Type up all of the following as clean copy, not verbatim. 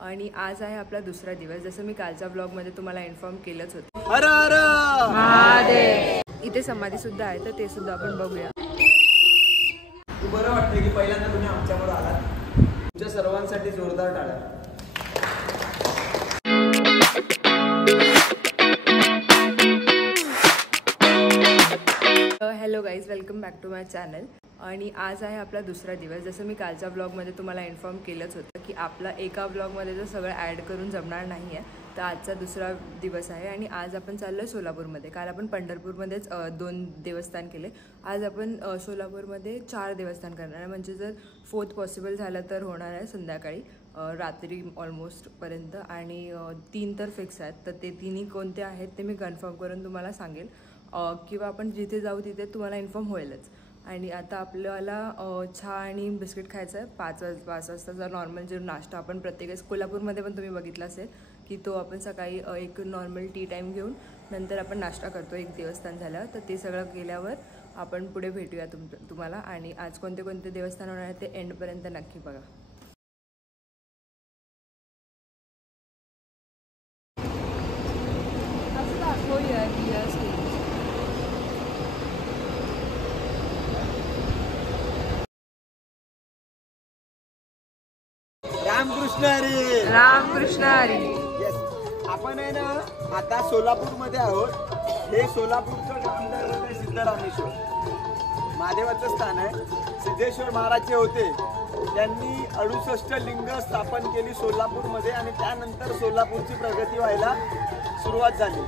आणि आज आहे आपला दुसरा दिवस। जसं मी कालच्या ब्लॉगमध्ये तुम्हाला इन्फॉर्म केलंच होतं। हर हर महादेव। इथे समाधी सुद्धा आहे, तर ते सुद्धा आपण बघूया। तू बरं वाटतंय की पहिल्यांदा तुम्ही आमच्यावर आलात। तुमच्या सर्वांसाठी जोरदार टाळ्या। Hello guys, welcome back to my channel. आणि आज आहे आपला दुसरा दिवस। जसं मी कालच्या ब्लॉगमध्ये तुम्हाला इन्फॉर्म केलंच होतं की आपला एका ब्लॉगमध्ये तर सगळं ॲड करून जमणार नाही आहे, तर आजचा दुसरा दिवस आहे। आणि आज आपण चाललो आहे सोलापूरमध्ये। काल आपण पंढरपूरमध्येच 2 देवस्थान केले, आज आपण सोलापूरमध्ये 4 देवस्थान करणार आहे। म्हणजे जर 4th पॉसिबल झालं तर होणार आहे संध्याकाळी रात्री ऑलमोस्टपर्यंत, आणि 3 तर फिक्स आहेत। तर ते तिन्ही कोणते आहेत ते मी कन्फर्म करून तुम्हाला सांगेल, किंवा आपण जिथे जाऊ तिथे तुम्हाला इन्फॉर्म होईलच। आणि आता आपल्याला चहा आणि बिस्किट खायचं आहे। 5 वाजताचा नॉर्मल जो नाश्ता आपण प्रत्येक कोल्हापूरमध्ये पण तुम्ही बघितला असेल की तो आपण सकाळी एक नॉर्मल टी टाईम घेऊन नंतर आपण नाश्ता करतो एक देवस्थान झाल्यावर। तर ते सगळं केल्यावर आपण पुढे भेटूया तुम्हाला। आणि आज कोणते कोणते देवस्थान होणार आहे ते एंडपर्यंत नक्की बघा। रामकृष्ण हरी। रामकृष्ण हरी। येस, आपण आहे ना आता सोलापूरमध्ये आहोत। हे सोलापूरचं ग्रामदैवत आहे सिद्धरामेश्वर, महादेवाचं स्थान आहे। सिद्धेश्वर महाराज होते, त्यांनी 68 लिंग स्थापन केली सोलापूरमध्ये, आणि त्यानंतर सोलापूरची प्रगती व्हायला सुरुवात झाली।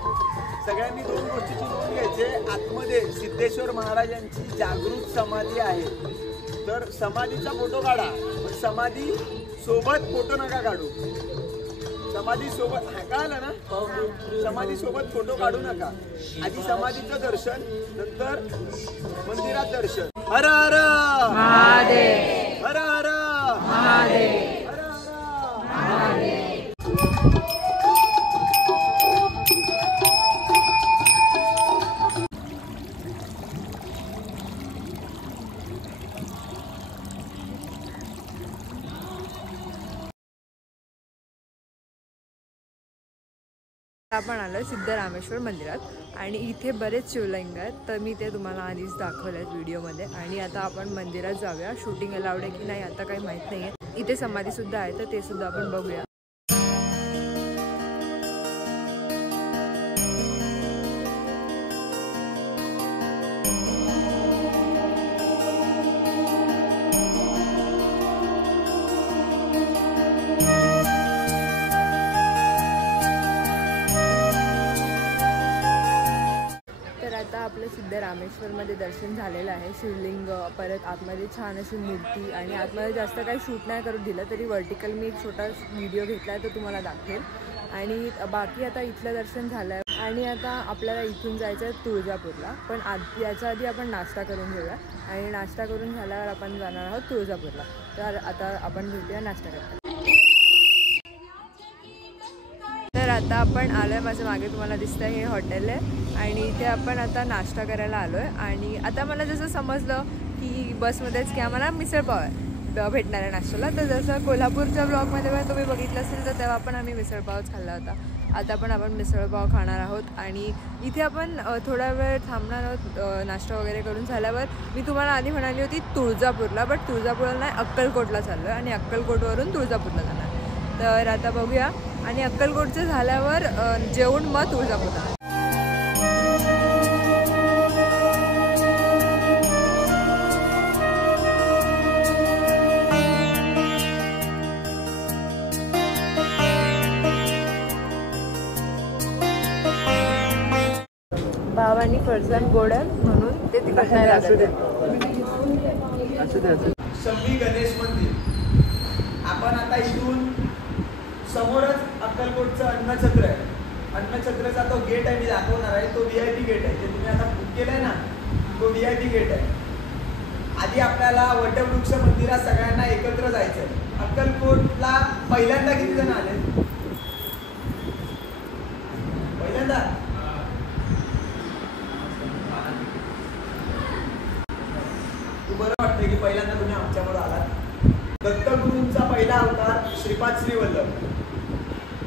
सगळ्यांनी 2 गोष्टीची नोंद घ्यायचे। आतमध्ये सिद्धेश्वर महाराजांची जागृत समाधी आहे, तर समाधीचा फोटो काढा, पण समाधी सोबत फोटो नका काढू। समाधी सोबत कळलं ना, समाधी सोबत फोटो काढू नका। आधी समाधीचं दर्शन, नंतर मंदिरात दर्शन। हर हर महादेव। हर हर महादेव। हर हर महादेव। आपण आलो सिद्धरामेश्वर मंदिरात, आणि इथे बरेच शिवलिंग आहेत, तर मी ते तुम्हाला आधीच दाखवले आहेत व्हिडिओमध्ये। आणि आता आपण मंदिरात जाऊया। शूटिंग अलाउड आहे की नाही आता काही माहीत नाही आहे। इथे समाधी सुद्धा आहे, तर ते सुद्धा आपण बघूया। आता आपलं सिद्धरामेश्वरमध्ये दर्शन झालेलं आहे। शिवलिंग, परत आतमध्ये छान अशी मूर्ती, आणि आतमध्ये जास्त काही शूट नाही करू दिलं, तरी वर्टिकल मी एक छोटा व्हिडिओ घेतला आहे तो तुम्हाला दाखवेल। आणि बाकी आता इथलं दर्शन झालं आहे, आणि आता आपल्याला इथून जायचं आहे तुळजापूरला। पण याच्या आधी आपण नाश्ता करून घेऊया, आणि नाश्ता करून झाल्यावर आपण जाणार आहोत तुळजापूरला। तर आता आपण भेटूया नाश्ता करता। तर आता आपण आलो आहे, माझ्या मागे तुम्हाला दिसतं हे हॉटेल आहे, आणि इथे आपण आता नाश्ता करायला आलो आहे। आणि आता मला जसं समजलं की बसमध्येच की आम्हाला मिसळपाव आहे भेटणार आहे नाश्त्याला, तर जसं कोल्हापूरच्या ब्लॉगमध्ये पण तुम्ही बघितलं असेल तर तेव्हा पण आम्ही मिसळपावच खाल्ला होता। आता पण आपण मिसळपाव खाणार आहोत, आणि इथे आपण थोडा वेळ थांबणार आहोत नाश्ता वगैरे करून झाल्यावर। मी तुम्हाला आधी म्हणाली होती तुळजापूरला, बट तुळजापूरला नाही, अक्कलकोटला चाललो आहे, आणि अक्कलकोटवरून तुळजापूरला जाणार। तर आता बघूया, आणि अक्कलकोटचं झाल्यावर जेवून मग तुळजापूरला। भावानी फरसाण गोड आहे म्हणून ते तिखट नाही लागत। शंभी गणेश मंदिर। आपण आता इथून समोरच अक्कलकोटचं अन्नछत्र आहे। अन्नछत्रचा तो गेट आहे, मी दाखवणार आहे। तो VIP गेट आहे, जे तुम्ही आता बुक केलंय ना, तो VIP गेट आहे। आधी आपल्याला वटवृक्ष मंदिरात सगळ्यांना एकत्र जायचं आहे। अक्कलकोटला पहिल्यांदा किती जण आले? पहिल्यांदा? तू बरं वाटतंय की पहिल्यांदा तुम्ही आमच्यावर आलात। दत्तगुरूंचा पहिला अवतार श्रीपाद श्री वल्लभ।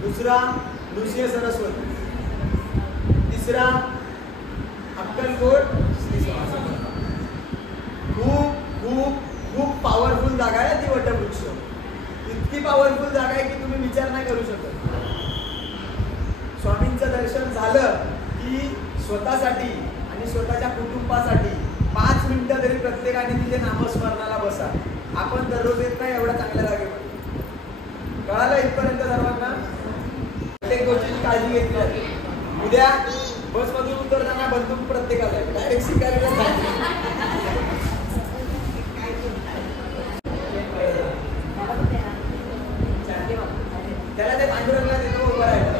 दुसरा नृसिंह सरस्वती, तिसरा अक्कलकोट श्री स्वामी समर्थ. खूप खूप खूप पॉवरफुल जागा आहे ती वटवृक्ष. इतकी पॉवरफुल जागा आहे की तुम्ही विचार नाही करू शकत. स्वामींचं दर्शन झालं की स्वतःसाठी आणि स्वतःच्या कुटुंबासाठी 5 मिनिटं तरी प्रत्येकाने तिथे नामस्मरणाला बसा. आपण दररोज येत नाही एवढ्या चांगल्या जागेमध्ये. कळालं इथपर्यंत सर्वांना? प्रत्येक गोष्टीची काळजी घेतली जाते. उद्या बसमधून उतरताना बंदूक प्रत्येकाला डायरेक्ट शिकारीला त्याला ते पांडुरंगला देतो उभं राहायचं.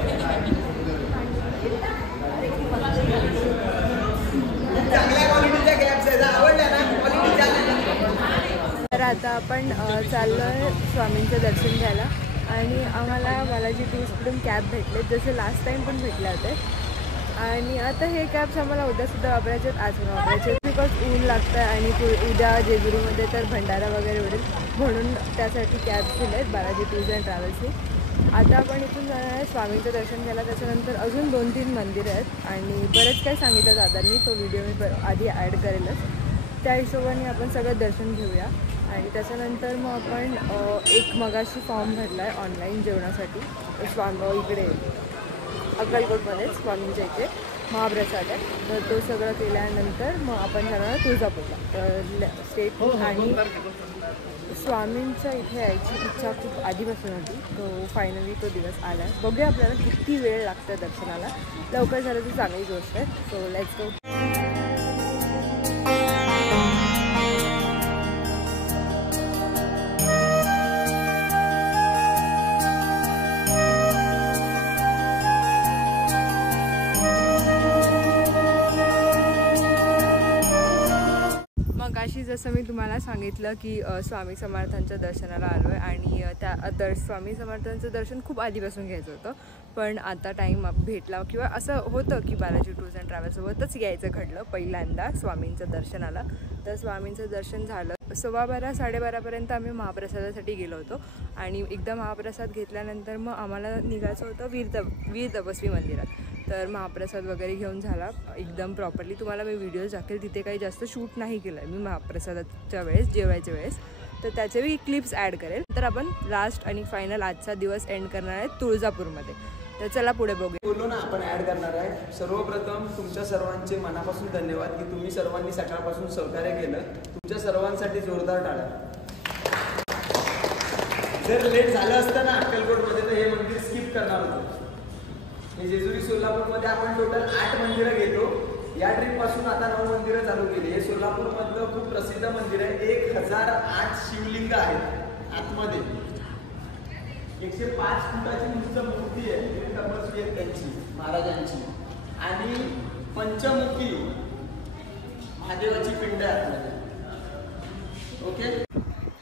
चांगल्या क्वालिटीच्या कॅब्स आहेत, आवडल्या ना क्वालिटीच्या. तर आता आपण चाललोय स्वामींचं दर्शन घ्यायला आणि आम्हाला बालाजी टूर्सकडून कॅब भेटले जसे लास्ट टाइम पण भेटले होते. आणि आता हे कॅब्स आम्हाला उद्यासुद्धा वापरायचे आहेत, आज पण वापरायचे आहेत. बिकॉज ऊन लागतं आणि उद्या जेजुरीमध्ये तर भंडारा वगैरे उडेल म्हणून त्यासाठी कॅब्स दिले आहेत बालाजी टूर्स अँड ट्रॅव्हल्सनी. आता आपण इथून जाणार आहे स्वामींचं दर्शन घ्यायला. त्याच्यानंतर अजून 2-3 मंदिरं आहेत आणि बरेच काही सांगितलं दादांनी. तो व्हिडिओ मी आधी ॲड करेलच. त्या हिशोबाने आपण सगळं दर्शन घेऊया. आणि त्याच्यानंतर मग आपण एक मगाशी फॉर्म भरला आहे ऑनलाईन जेवणासाठी इकडे अक्कलकोटमध्ये स्वामींच्या इथे महाप्रसाद आहे. तर तो सगळं केल्यानंतर मग आपण जाणार तुळजापूरला. तर स्टेट आणि स्वामींच्या इथे यायची इच्छा खूप आधीपासून होती. तो फायनली तो दिवस आला आहे. बघूया आपल्याला किती वेळ लागतं दर्शनाला. लवकर झालं तर चांगली गोष्ट आहे. So let's go. मगाशी जसं मी तुम्हाला सांगितलं की स्वामी समर्थांच्या दर्शनाला आलो आहे आणि त्या स्वामी समर्थांचं दर्शन खूप आधीपासून घ्यायचं होतं. पण आता टाईम भेटला किंवा असं होतं की बालाजी टूर्स अँड ट्रॅव्हल्ससोबतच यायचं घडलं पहिल्यांदा स्वामींचं दर्शनाला. तर स्वामींचं दर्शन झालं. 12:15-12:30पर्यंत आम्ही महाप्रसादासाठी गेलो होतो आणि एकदा महाप्रसाद घेतल्यानंतर मग आम्हाला निघायचं होतं वीर तपस्वी मंदिरात. तर महाप्रसाद वगैरे घेऊन झाला एकदम प्रॉपरली. तुम्हाला मी व्हिडिओज दाखवेल. तिथे काही जास्त शूट नाही केलं आहे मी महाप्रसादाच्या वेळेस, जेवायच्या वेळेस. तर त्याचे मी क्लिप्स ॲड करेल. तर आपण लास्ट आणि फायनल आजचा दिवस एंड करणार आहे तुळजापूरमध्ये. तर चला पुढे बघूया. बोललो ना आपण ॲड करणार आहे. सर्वप्रथम तुमच्या सर्वांचे मनापासून धन्यवाद की तुम्ही सर्वांनी सकाळपासून सहकार्य केलं. तुमच्या सर्वांसाठी जोरदार टाळ्या. जर लेट झालं असतं ना अक्कलकोटमध्ये तर हे मंदिर स्किप करणार होतं. हे जेजुरी सोलापूरमध्ये आपण टोटल 8 मंदिरं घेतो. या ट्रिपपासून आता 9 मंदिरं चालू केली. हे सोलापूरमधलं खूप प्रसिद्ध मंदिर आहे. 1008 शिवलिंग आहेत आतमध्ये. 105 फुटाची उंच मूर्ती आहे तपस्वी आहेत त्यांची महाराजांची. आणि पंचमुखी महादेवाची पिंड आहे आतमध्ये. ओके.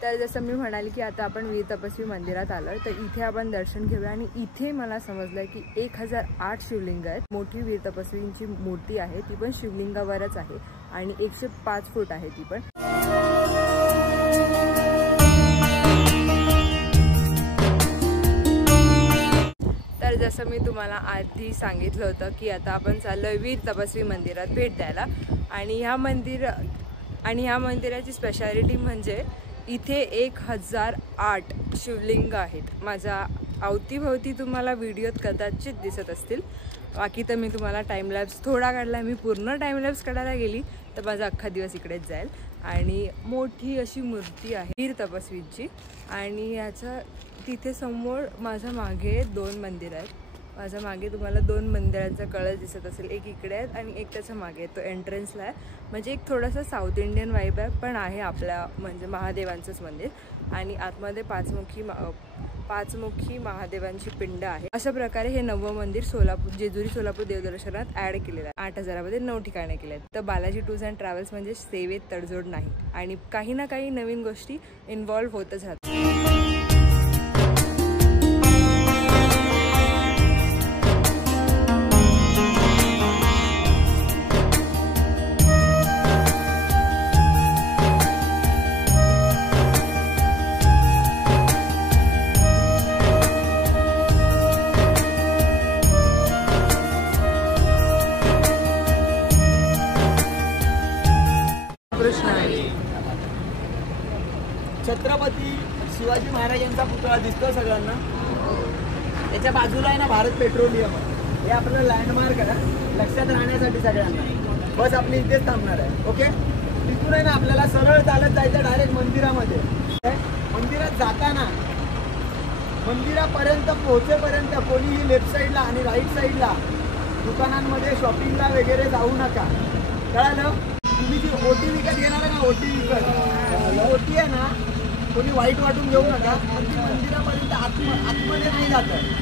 तर जसं मी म्हणाले की आता आपण वीर तपस्वी मंदिरात आलो आहे. तर इथे आपण दर्शन घेऊया. आणि इथे मला समजलं की 1008 शिवलिंग आहेत. मोठी वीर तपस्वींची मूर्ती आहे ती पण शिवलिंगावरच आहे आणि 105 फूट आहे ती पण. तर जसं मी तुम्हाला आधी सांगितलं होतं की आता आपण चाललोय वीर तपस्वी मंदिरात भेट द्यायला. आणि ह्या मंदिराची स्पेशालिटी म्हणजे इथे 1008 शिवलिंग आहेत. माझ्या अवतीभवती तुम्हाला व्हिडिओत कदाचित दिसत असतील. बाकी तर मी तुम्हाला टाईमलॅप्स थोडा काढला. मी पूर्ण टाईमलॅप्स काढायला गेली तर माझा अख्खा दिवस इकडेच जाईल. आणि मोठी अशी मूर्ती आहे वीर तपस्वींची. आणि याच्या तिथे समोर माझ्या मागे 2 मंदिरं आहेत. माझ्या मागे तुम्हाला 2 मंदिरांचा कळस दिसत असेल. एक इकडे आहेत आणि एक त्याच्या मागे तो एंट्रन्सला आहे. म्हणजे एक थोडंसं साऊथ इंडियन वाईब आहे पण आहे आपल्या म्हणजे महादेवांचंच मंदिर. आणि आतमध्ये पाचमुखी महादेवांची पिंड आहे. अशा प्रकारे हे 9वं मंदिर जेजुरी सोलापूर देवदर्शनात ॲड केलेलं आहे. 8000मध्ये 9 ठिकाणे केले आहेत. तर बालाजी टूर्स अँड ट्रॅव्हल्स म्हणजे सेवेत तडजोड नाही आणि काही ना काही नवीन गोष्टी इन्व्हॉल्व्ह होतच राहतात. पुतळा दिसतो सगळ्यांना. त्याच्या बाजूला आहे ना भारत पेट्रोलियम, हे आपलं लँडमार्क आहे लक्षात राहण्यासाठी सगळ्यांना. बस आपली इथेच थांबणार आहे. ओके, तिथून आहे ना आपल्याला सरळ चालत जायचं डायरेक्ट मंदिरामध्ये. मंदिरात जाताना मंदिरापर्यंत पोहोचेपर्यंत कोणीही लेफ्ट साईडला आणि राईट साईडला दुकानांमध्ये शॉपिंगला वगैरे जाऊ नका. कळालं? तुम्ही जी ओटी विकत घेणार आहे ना, ओटी विकत ओटी आहे ना, कोणी वाईट वाटून घेऊ नका. पण ती मंदिरापर्यंत आतमध्ये नाही जात आहे.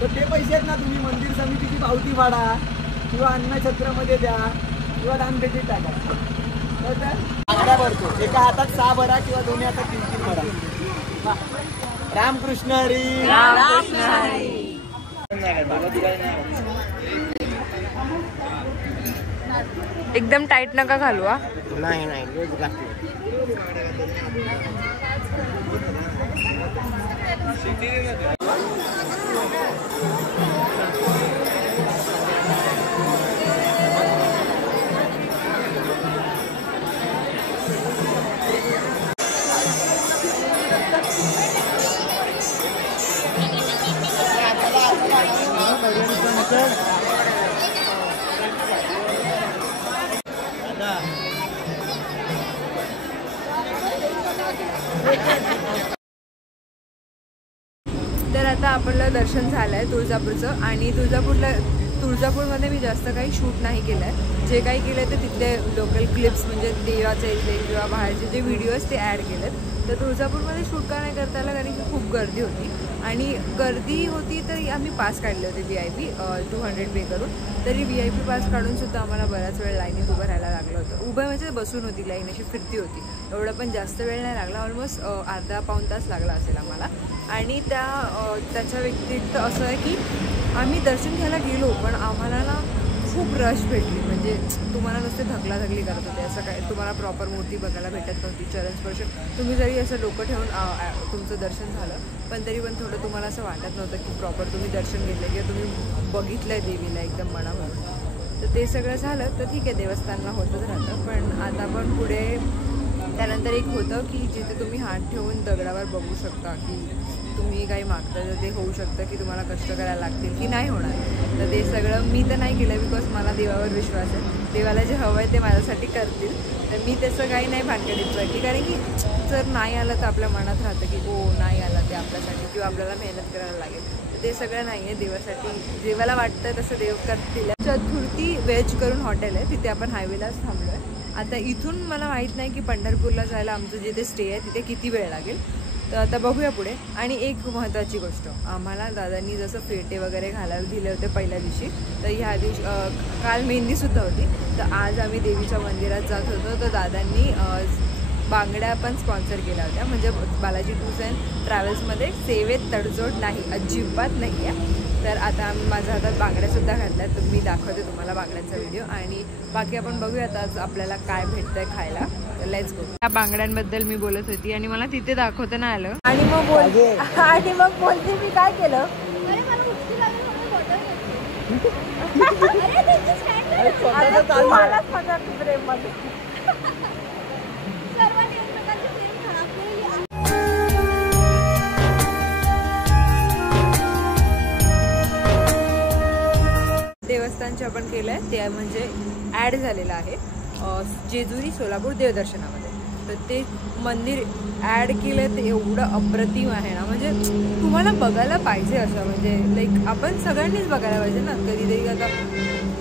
तर ते पैसे आहेत ना, तुम्ही मंदिर समितीची पावती फाडा किंवा अन्नछत्रमध्ये द्या किंवा दानपेटीत टाका. तर आकडा भरतो, एका हातात 6 भरा किंवा दोन्ही हातात 3 भरा. रामकृष्ण हरी. रामकृष्ण हरी. एकदम टाईट नका घालू. नाही नाही, रोज लागते. तर आता आपलं दर्शन झालं आहे तुळजापूरचं. आणि तुळजापूरमध्ये मी जास्त काही शूट नाही केलं आहे. जे काही केलं ते तिथले लोकल क्लिप्स म्हणजे देवाचे इथले किंवा बाहेरचे जे व्हिडिओज ते ॲड केलेत. तर तुळजापूरमध्ये शूट का नाही करता आलं, कारण की खूप गर्दी होती. आणि गर्दी होती तरी आम्ही पास काढले होते VIP 200 पे करून. तरी VIP पास काढूनसुद्धा आम्हाला बराच वेळ लाईनीत उभं राहायला लागलं होतं. उभं म्हणजे बसून होती लाईन, अशी फिरती होती. एवढं पण जास्त वेळ नाही लागला, ऑलमोस्ट अर्धा-पाऊण तास लागला असेल आम्हाला. आणि त्याच्या व्यतिरिक्त असं आहे की आम्ही दर्शन घ्यायला गेलो, पण आम्हाला ना खूप रश भेटली. म्हणजे तुम्हाला नुसते धकलाधकली करत होते. असं काय तुम्हाला प्रॉपर मूर्ती बघायला भेटत नव्हती. चरणस्पर्श तुम्ही जरी असं डोकं ठेवून तुमचं दर्शन झालं, पण तरी पण थोडं तुम्हाला असं वाटत नव्हतं की प्रॉपर तुम्ही दर्शन घेतलं किंवा तुम्ही बघितलं आहे देवीला एकदम मनाभरून. तर ते सगळं झालं तर ठीक आहे, देवस्थानला होतच राहतं. पण आता पण पुढे त्यानंतर एक होतं की जिथे तुम्ही हात ठेवून दगडावर बघू शकता की तुम्ही काही मागता तर ते होऊ शकतं की तुम्हाला कष्ट करायला लागतील की नाही होणार. तर ते सगळं मी तर नाही केलं, बिकॉज मला देवावर विश्वास आहे. देवाला जे हवं आहे ते माझ्यासाठी करतील. तर मी त्याचं काही नाही भानगडीत पडली, कारण की जर नाही आलं तर आपल्या मनात राहतं की हो नाही आलं ते आपल्यासाठी किंवा आपल्याला मेहनत करायला लागेल. तर ते सगळं नाही आहे. देवासाठी देवाला वाटतं तसं देव करतील. चतुर्थी व्हेज करून हॉटेल आहे, तिथे आपण हायवेलाच थांबलो आहे. आता इथून मला माहीत नाही की पंढरपूरला जायला आमचं जिथे स्टे आहे तिथे किती वेळ लागेल. तर आता बघूया पुढे. आणि एक महत्त्वाची गोष्ट, आम्हाला दादांनी जसं फेटे वगैरे घालायला दिले होते पहिल्या दिवशी, तर ह्या दिवशी काल मेहंदीसुद्धा होती. तर आज आम्ही देवीच्या मंदिरात जात होतो, तर दादांनी बांगड्या पण स्पॉन्सर केल्या होत्या. म्हणजे बालाजी टूर्स अँड ट्रॅव्हल्समध्ये सेवेत तडजोड नाही, अजिबात नाही आहे. तर आता माझ्या हातात बांगड्यासुद्धा घातल्या, तर मी दाखवते तुम्हाला बांगड्यांचा व्हिडिओ. आणि बाकी आपण बघूयात आज आपल्याला काय भेटतं आहे खायला. तर लेट्स गो. त्या बांगड्यांबद्दल मी बोलत होती आणि मला तिथे दाखवता नाही आलं. आणि मग बोलते मी काय केलं, देवस्थानचे आपण केलंय ते म्हणजे ॲड झालेलं आहे जेजुरी सोलापूर देवदर्शनामध्ये. तर ते मंदिर ॲड केलं ते एवढं अप्रतिम आहे ना, म्हणजे तुम्हाला बघायला पाहिजे असं. म्हणजे लाईक आपण सगळ्यांनीच बघायला पाहिजे ना. कधीतरी आता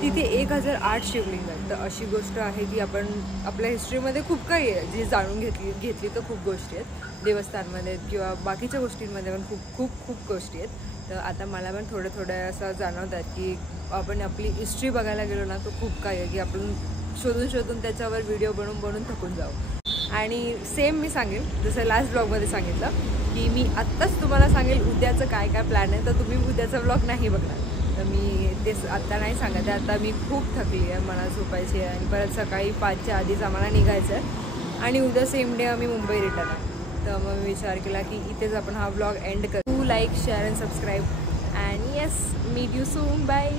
तिथे 1008 शिवलिंग आहेत. तर अशी गोष्ट आहे की आपण आपल्या हिस्ट्रीमध्ये खूप काही आहे जी जाणून घेतली तर खूप गोष्टी आहेत देवस्थानमध्ये किंवा बाकीच्या गोष्टींमध्ये पण खूप खूप खूप गोष्टी आहेत. तर आता मला पण थोडं असं जाणवतात की आपण आपली हिस्ट्री बघायला गेलो ना, तर खूप काही आहे की आपण शोधून त्याच्यावर व्हिडिओ बनवून थकून जाऊ. आणि सेम मी सांगेल जसं लास्ट ब्लॉगमध्ये सांगितलं की मी आत्ताच तुम्हाला सांगेल उद्याचं काय प्लॅन आहे, तर तुम्ही उद्याचा ब्लॉग नाही बघणार. तर मी ते आत्ता नाही सांगत आहे. आता मी खूप थकली आहे, मला झोपायची आहे आणि परत सकाळी 5च्या आधीच आम्हाला निघायचं आहे आणि उद्या सेम डे आम्ही मुंबई रिटर्न आहे. तर मग मी विचार केला की इथेच आपण हा ब्लॉग एंड करू. Like share and subscribe and yes meet you soon. Bye.